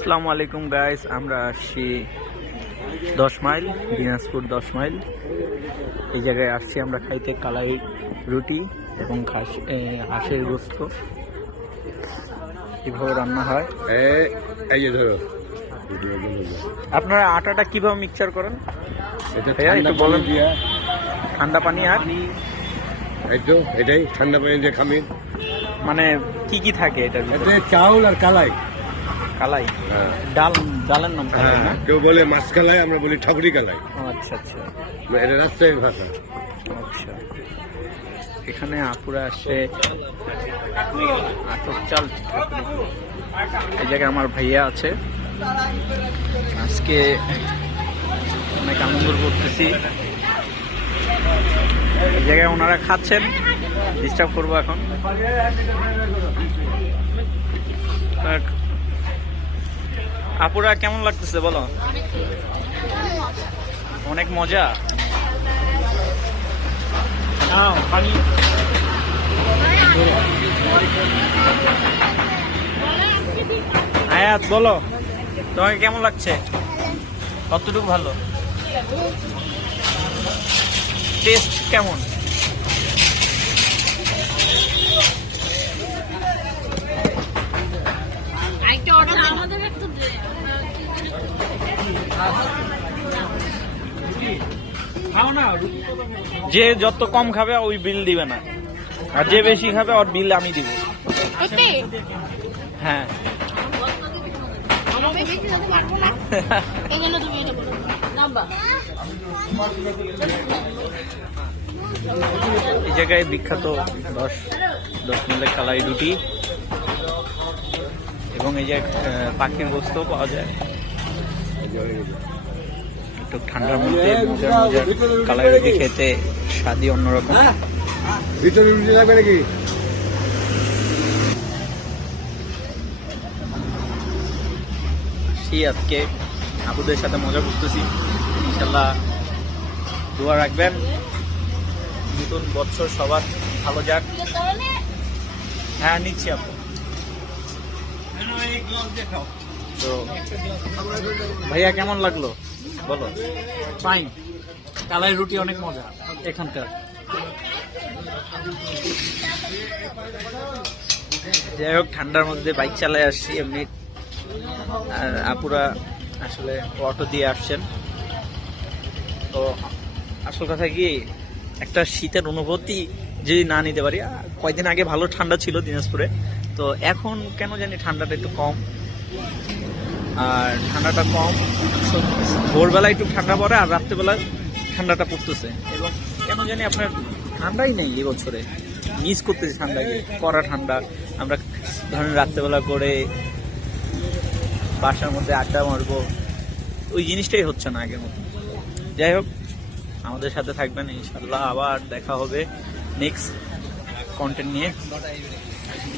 আসসালামু আলাইকুম গাইস, আমরা আসছি 10 মাইল, দিনাজপুর 10 মাইল। এই জায়গায় আসছি আমরা খাইতে কালাই রুটি এবং হাঁসের গোস্ত কিভাবে রান্না হয়। এই যে ধরো, আপনারা আটাটা কিভাবে মিক্সচার করেন এটা একটু বলেন। ঠান্ডা পানি আর এই তো এটাই ঠান্ডা পানি দিয়ে খামির, মানে কি কি থাকে এটার ভিতরে? এতে চাউল আর কালাই। কালাই, হ্যাঁ, ডালের নাম কালাই না? কেউ বলে মাছ কালাই, আমরা বলি ঠাকুরি কালাই। আচ্ছা আচ্ছা, এটা রাজশাহীর ভাষা। আচ্ছা, এখানে আপুরা আসে আটক চাল ঠাকুরি। এই জায়গায় আমার ভাইয়া আছে, আজকে অনেক আনন্দ করতেছি। এই জায়গায় ওনারা খাচ্ছেন, ডিস্টার্ব করবো এখন। আপুরা কেমন লাগতেছে বলো? অনেক মজা। আয়াত বলো, তোমাকে কেমন লাগছে? কতটুকু ভালো? টেস্ট কেমন? যে যত কম খাবে ওই বিল দিবে না, আর যে বেশি খাবে ওর বিল আমি দিব। হ্যাঁ, এই জায়গায় বিখ্যাত 10 মাইলের কালাই রুটি এবং এই যে পাখির গোস্ত পাওয়া যায়। একটু ঠান্ডার মধ্যে কালাই রুটি খেতে স্বাদই অন্যরকম। ভিতরে রুটি লাগবে নাকি? আজকে আপুদের সাথে মজা করতেছি, ইনশাল্লাহ দোয়া রাখবেন, নতুন বছর সবার ভালো যাক। হ্যাঁ নিচ্ছি আপু। তো ভাইয়া কেমন লাগলো বলো? ফাইন, কালাই রুটি অনেক মজা এখানকার। যাই হোক, ঠান্ডার মধ্যে বাইক চালায় আসছি এমনি, আর আপুরা আসলে অটো দিয়ে আসছেন। তো আসল কথা কি, একটা শীতের অনুভূতি যদি না নিতে পারি। কয়েকদিন আগে ভালো ঠান্ডা ছিল দিনাজপুরে, তো এখন কেন জানি ঠান্ডাটা একটু কম। আর ঠান্ডাটা কম, ভোরবেলা একটু ঠান্ডা পড়ে আর রাত্রেবেলা ঠান্ডাটা পড়তেছে, এবং কেন জানি আপনার ঠান্ডাই নেই এবছরে। মিস করতেছি ঠান্ডাকে, কড়া ঠান্ডা। আমরা ধরেন রাত্রেবেলা করে বাসার মধ্যে আড্ডা মারবো, ওই জিনিসটাই হচ্ছে না আগের মতো। যাই হোক, আমাদের সাথে থাকবেন, ইনশাল্লাহ আবার দেখা হবে নেক্সট কন্টেন্ট নিয়ে,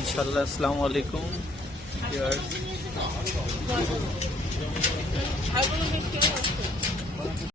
ইনশাল্লাহ। আসসালামু আলাইকুম।